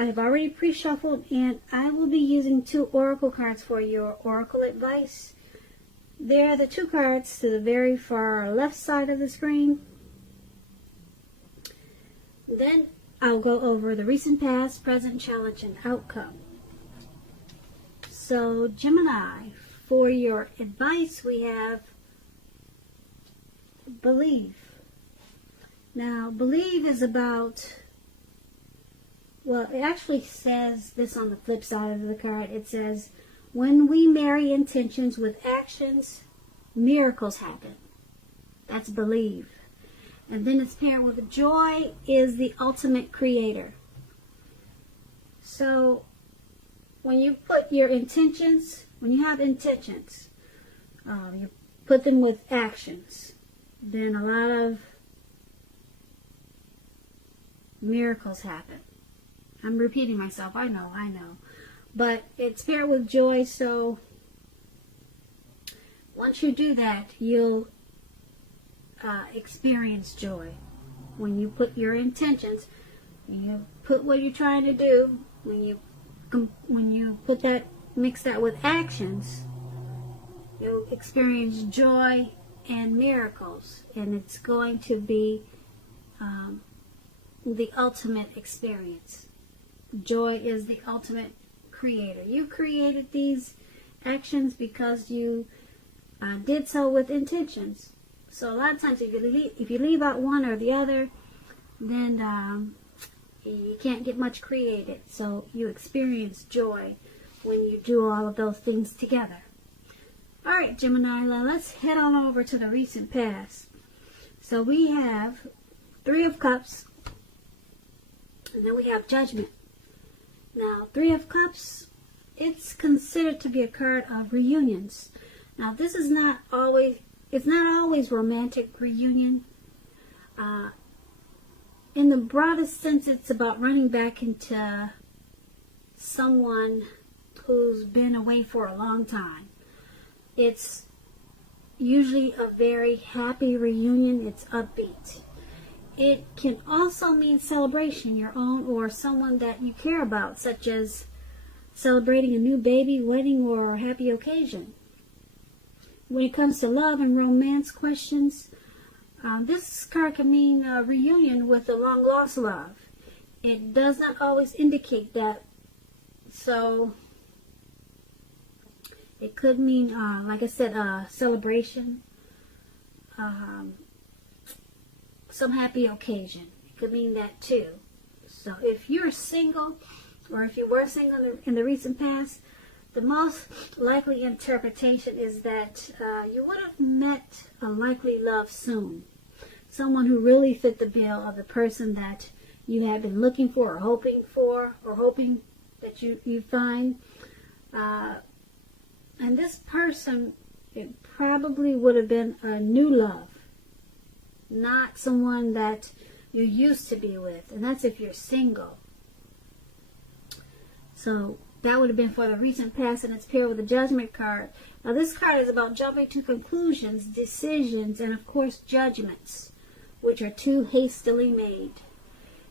I have already pre-shuffled, and I will be using 2 oracle cards for your oracle advice. They're the 2 cards to the very far left side of the screen. Then I'll go over the recent, past, present, challenge, and outcome. So, Gemini, for your advice, we have believe. Now, believe is about, well, it actually says this on the flip side of the card. It says, when we marry intentions with actions, miracles happen. That's believe. And then it's paired with joy is the ultimate creator. So, when you put your intentions, when you have intentions, you put them with actions, then a lot of miracles happen. I'm repeating myself, I know. But it's paired with joy, so once you do that, you'll experience joy. When you put your intentions, when you put what you're trying to do, when you put that, mix that with actions, you'll experience joy and miracles, and it's going to be the ultimate experience. Joy is the ultimate creator. You created these actions because you did so with intentions. So a lot of times, if you leave out one or the other, then you can't get much created. So you experience joy when you do all of those things together. All right, Gemini, let's head on over to the recent past. So we have 3 of Cups, and then we have Judgment. Now, 3 of Cups, it's considered to be a card of reunions. Now, this is not always, it's not always romantic reunion. In the broadest sense, it's about running back into someone who's been away for a long time. It's usually a very happy reunion. It's upbeat. It can also mean celebration, your own or someone that you care about, such as celebrating a new baby, wedding, or a happy occasion. When it comes to love and romance questions, this card can mean a reunion with a long-lost love. It does not always indicate that. So it could mean, like I said, a celebration, some happy occasion. It could mean that too. So if you're single, or if you were single in the recent past, the most likely interpretation is that you would have met a likely love soon. Someone who really fit the bill of the person that you have been looking for, or hoping that you find. And this person, it probably would have been a new love, not someone that you used to be with. And that's if you're single. So that would have been for the recent past, and it's paired with the Judgment card. Now this card is about jumping to conclusions, decisions, and of course judgments, which are too hastily made.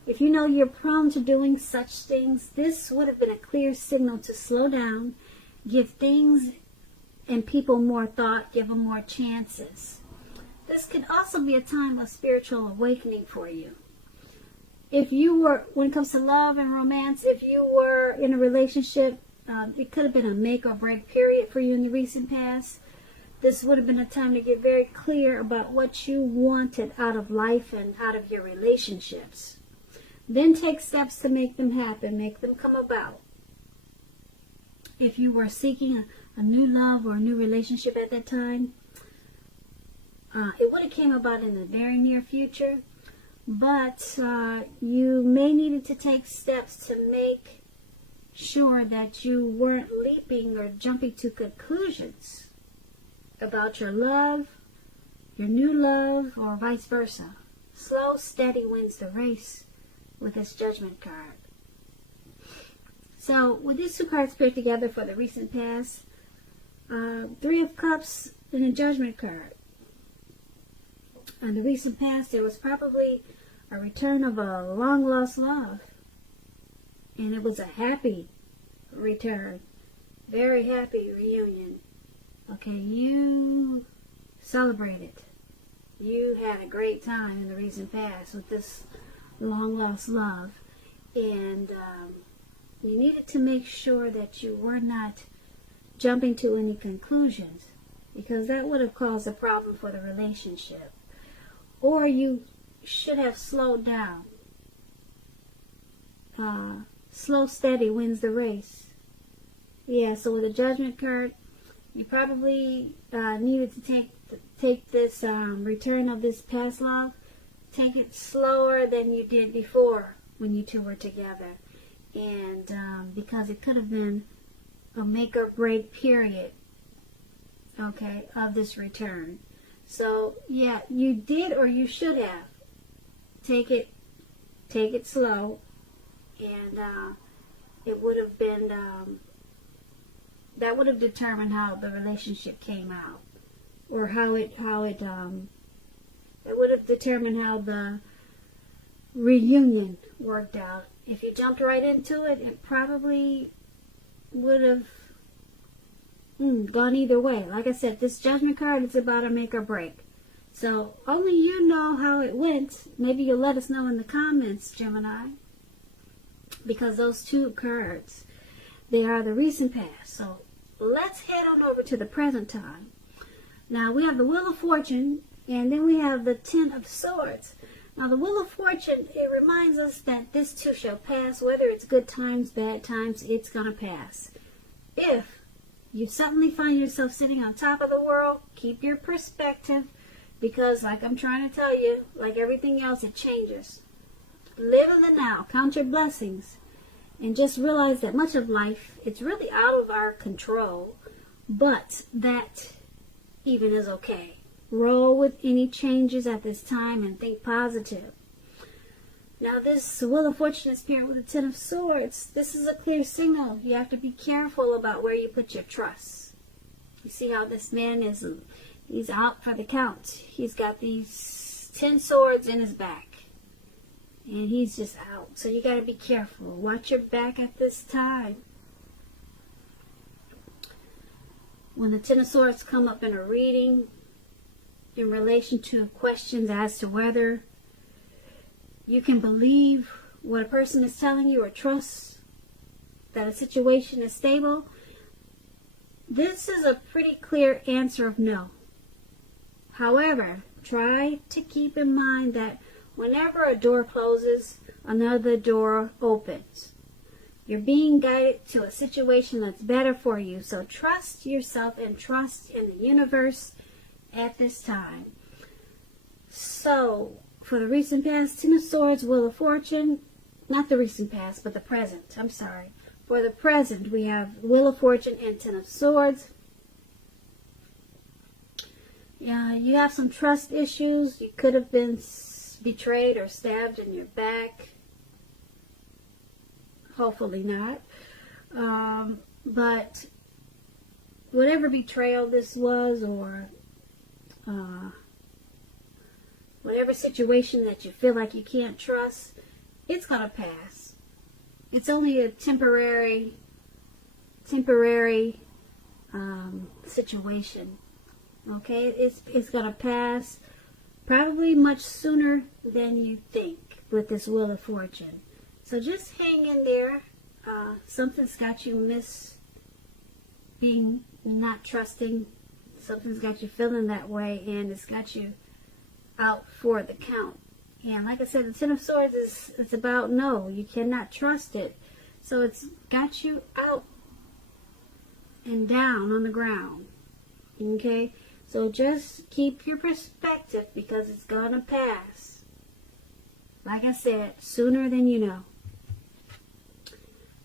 If you know you're prone to doing such things, this would have been a clear signal to slow down, give things and people more thought, give them more chances. This could also be a time of spiritual awakening for you. If you were, when it comes to love and romance, if you were in a relationship, it could have been a make or break period for you in the recent past. This would have been a time to get very clear about what you wanted out of life and out of your relationships. Then take steps to make them happen, make them come about. If you were seeking a new love or a new relationship at that time, it would have came about in the very near future. But you may needed to take steps to make sure that you weren't leaping or jumping to conclusions about your love, your new love, or vice versa. Slow, steady wins the race with this Judgment card. So with these 2 cards paired together for the recent past, 3 of Cups and a Judgment card. In the recent past, there was probably a return of a long-lost love. And it was a happy return. Very happy reunion. Okay, you celebrated. You had a great time in the recent past with this long lost love. And you needed to make sure that you were not jumping to any conclusions, because that would have caused a problem for the relationship. Or you should have slowed down. Slow, steady wins the race. Yeah, so with the Judgment card, you probably needed to take this return of this past love, take it slower than you did before when you two were together. And because it could have been a make or break period, okay, of this return. So yeah, you did, or you should have. Take it slow, and it would have been that would have determined how the relationship came out, or it would have determined how the reunion worked out. If you jumped right into it, it probably would have gone either way. Like I said, this Judgment card is about a make or break. So only you know how it went. Maybe you'll let us know in the comments, Gemini. Because those two cards, they are the recent past. So let's head on over to the present time. Now we have the Wheel of Fortune, and then we have the Ten of Swords. Now the Wheel of Fortune, it reminds us that this too shall pass. Whether it's good times, bad times, it's going to pass. If you suddenly find yourself sitting on top of the world, keep your perspective, because like I'm trying to tell you, like everything else, it changes. Live in the now, count your blessings, and just realize that much of life, it's really out of our control, but that even is okay. Roll with any changes at this time and think positive. Now this Wheel of Fortune is paired with the Ten of Swords. This is a clear signal. You have to be careful about where you put your trust. You see how this man he's out for the count. He's got these 10 swords in his back. And he's just out. So you got to be careful. Watch your back at this time. When the Ten of Swords come up in a reading, in relation to questions as to whether you can believe what a person is telling you or trust that a situation is stable, this is a pretty clear answer of no. However, try to keep in mind that whenever a door closes, another door opens. You're being guided to a situation that's better for you. So trust yourself and trust in the universe at this time. So, for the recent past, Ten of Swords, Wheel of Fortune, not the recent past, but the present. I'm sorry. For the present, we have Wheel of Fortune and Ten of Swords. Yeah, you have some trust issues. You could have been betrayed or stabbed in your back. Hopefully not. But whatever betrayal this was, or whatever situation that you feel like you can't trust, it's going to pass. It's only a temporary situation. Okay? It's going to pass probably much sooner than you think with this Wheel of Fortune. So just hang in there. Something's got you being not trusting. Something's got you feeling that way, and it's got you out for the count. And like I said, the Ten of Swords it's about no. You cannot trust it. So it's got you out and down on the ground. Okay? So just keep your perspective, because it's going to pass. Like I said, sooner than you know.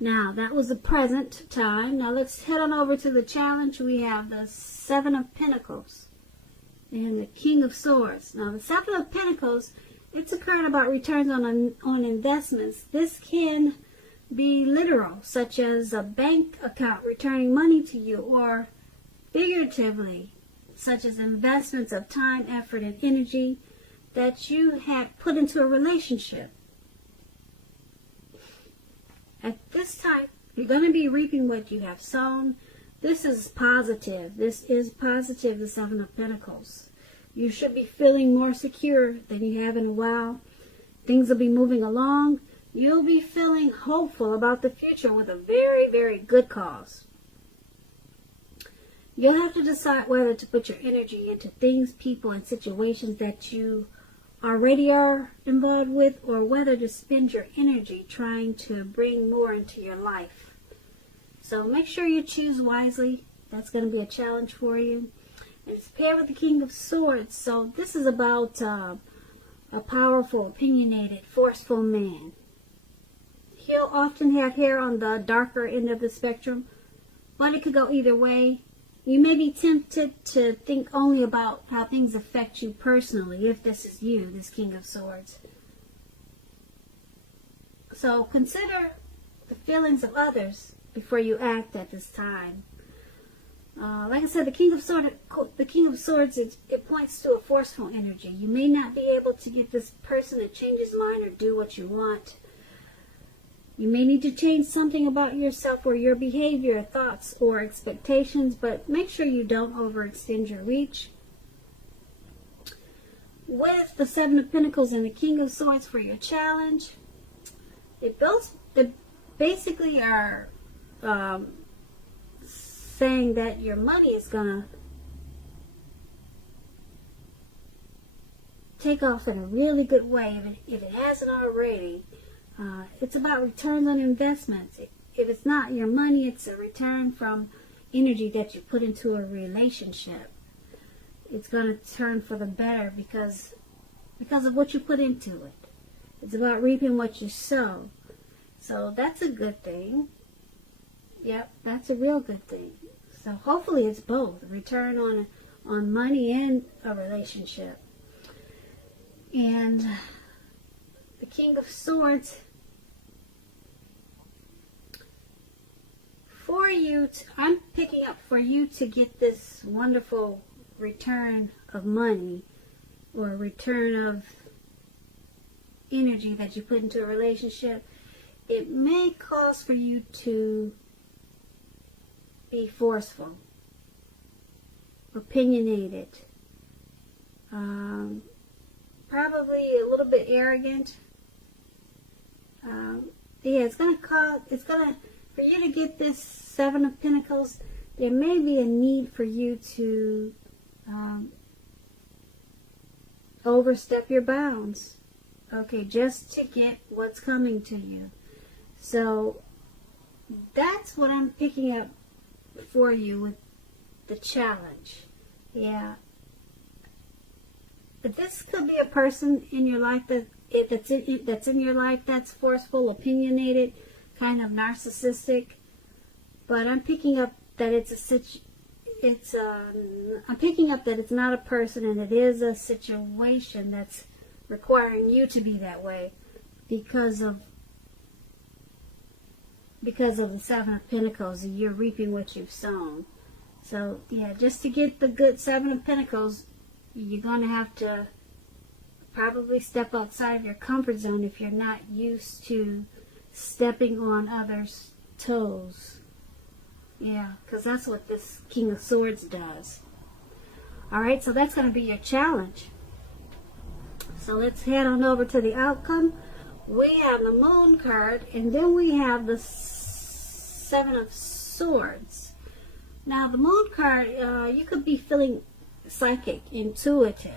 Now, that was the present time. Now, let's head on over to the challenge. We have the Seven of Pentacles and the King of Swords. Now, the Seven of Pentacles, it's a card about returns on investments. This can be literal, such as a bank account returning money to you, or figuratively, such as investments of time, effort, and energy that you had put into a relationship. At this type, you're going to be reaping what you have sown. This is positive. This is positive, the Seven of Pentacles. You should be feeling more secure than you have in a while. Things will be moving along. You'll be feeling hopeful about the future with a very, very good cause. You'll have to decide whether to put your energy into things, people, and situations that you already are involved with, or whether to spend your energy trying to bring more into your life. So make sure you choose wisely. That's going to be a challenge for you. And it's paired with the King of Swords. So this is about a powerful, opinionated, forceful man. He'll often have hair on the darker end of the spectrum, but it could go either way. You may be tempted to think only about how things affect you personally, if this is you, this King of Swords. So consider the feelings of others before you act at this time. Like I said, the King of Swords, it points to a forceful energy. You may not be able to get this person to change his mind or do what you want. You may need to change something about yourself or your behavior, thoughts, or expectations, but make sure you don't overextend your reach. With the Seven of Pentacles and the King of Swords for your challenge, they basically are saying that your money is going to take off in a really good way if it hasn't already. It's about returns on investments. If it's not your money, it's a return from energy that you put into a relationship. It's going to turn for the better because of what you put into it. It's about reaping what you sow. So that's a good thing. Yep, that's a real good thing. So hopefully it's both, a return on money and a relationship. And the King of Swords, for you, I'm picking up for you to get this wonderful return of money or a return of energy that you put into a relationship. It may cause for you to be forceful, opinionated, probably a little bit arrogant. Yeah, for you to get this Seven of Pentacles, there may be a need for you to overstep your bounds, okay, just to get what's coming to you. So that's what I'm picking up for you with the challenge. Yeah. But this could be a person in your life that's in your life that's forceful, opinionated, kind of narcissistic. But I'm picking up that I'm picking up that it's not a person, and it is a situation that's requiring you to be that way because of the Seven of Pentacles. You're reaping what you've sown. So yeah, just to get the good Seven of Pentacles, you're going to have to probably step outside of your comfort zone if you're not used to stepping on others' toes. Yeah, because that's what this King of Swords does. Alright, so that's going to be your challenge. So let's head on over to the outcome. We have the Moon card, and then we have the Seven of Swords. Now, the Moon card, you could be feeling psychic, intuitive.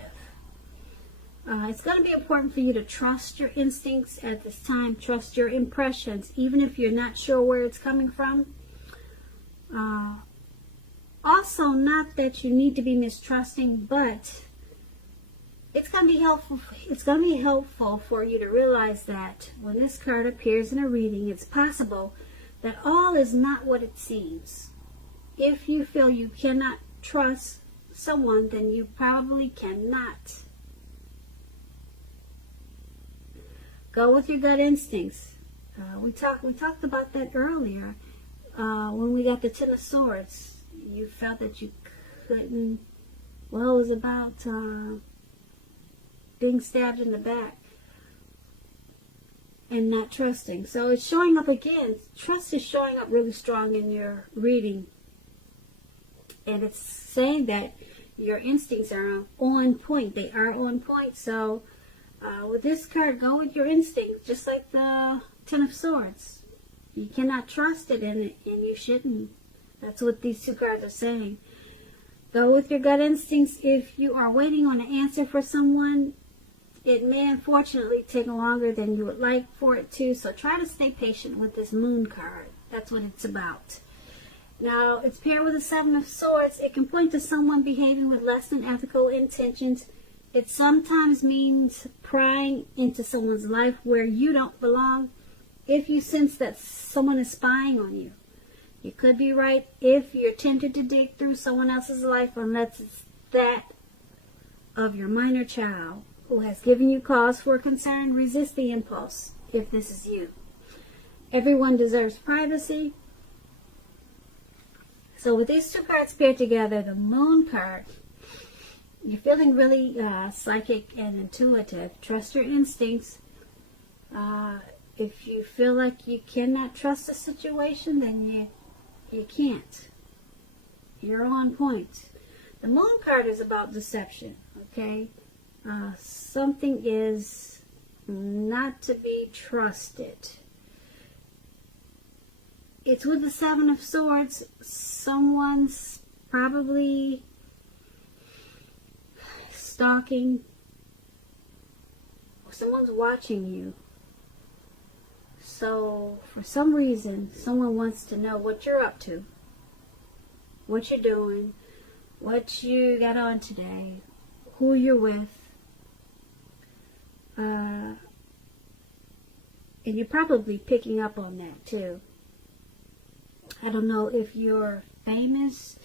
It's going to be important for you to trust your instincts at this time. Trust your impressions, even if you're not sure where it's coming from. Also, not that you need to be mistrusting, but it's going to be helpful. It's going to be helpful for you to realize that when this card appears in a reading, it's possible that all is not what it seems. If you feel you cannot trust someone, then you probably cannot. Go with your gut instincts. We talked about that earlier when we got the Ten of Swords. You felt that you couldn't. Well, it was about being stabbed in the back. and not trusting. So it's showing up again. Trust is showing up really strong in your reading. And it's saying that your instincts are on point. They are on point. So with this card, go with your instincts, just like the Ten of Swords. You cannot trust it, and you shouldn't. That's what these two cards are saying. Go with your gut instincts. If you are waiting on an answer for someone, it may unfortunately take longer than you would like for it to. So try to stay patient with this Moon card. That's what it's about. Now, it's paired with the Seven of Swords. It can point to someone behaving with less than ethical intentions. It sometimes means prying into someone's life where you don't belong if you sense that someone is spying on you. You could be right if you're tempted to dig through someone else's life, unless it's that of your minor child who has given you cause for concern. Resist the impulse if this is you. Everyone deserves privacy. So with these two cards paired together, the Moon card, you're feeling really psychic and intuitive. Trust your instincts. If you feel like you cannot trust a situation, then you can't. You're on point. The Moon card is about deception, okay? Something is not to be trusted. It's with the Seven of Swords. Someone's probably stalking, or someone's watching you. So, for some reason, someone wants to know what you're up to, what you're doing, what you got on today, who you're with. And you're probably picking up on that, too. I don't know if you're famous,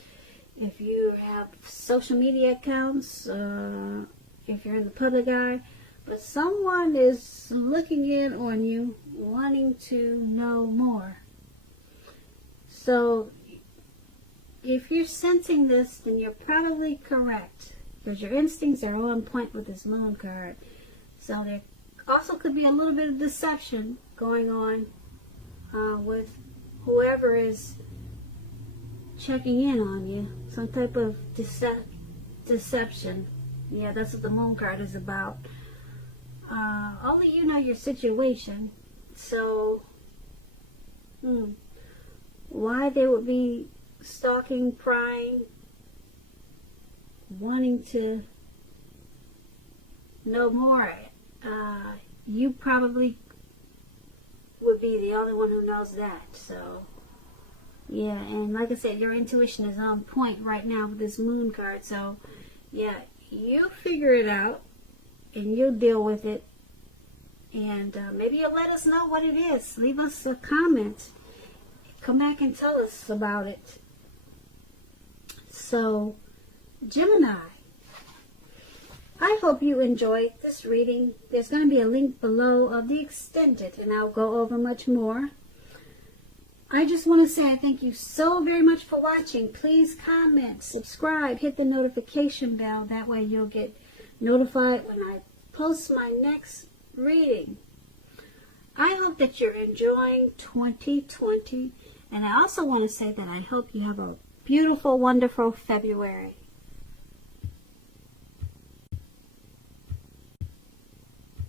if you have social media accounts, if you're in the public eye, but someone is looking in on you, wanting to know more. So, if you're sensing this, then you're probably correct, because your instincts are on point with this Moon card. So there also could be a little bit of deception going on with whoever is checking in on you. Some type of deception. Yeah, that's what the Moon card is about. Only you know your situation. So, why they would be stalking, prying, wanting to know more, you probably would be the only one who knows that. So, yeah, and like I said, your intuition is on point right now with this Moon card. So, yeah, you figure it out, and you'll deal with it. And maybe you'll let us know what it is. Leave us a comment. Come back and tell us about it. So, Gemini, I hope you enjoyed this reading. There's going to be a link below of the extended, and I'll go over much more. I just want to say thank you so very much for watching. Please comment, subscribe, hit the notification bell. That way you'll get notified when I post my next reading. I hope that you're enjoying 2020, and I also want to say that I hope you have a beautiful, wonderful February.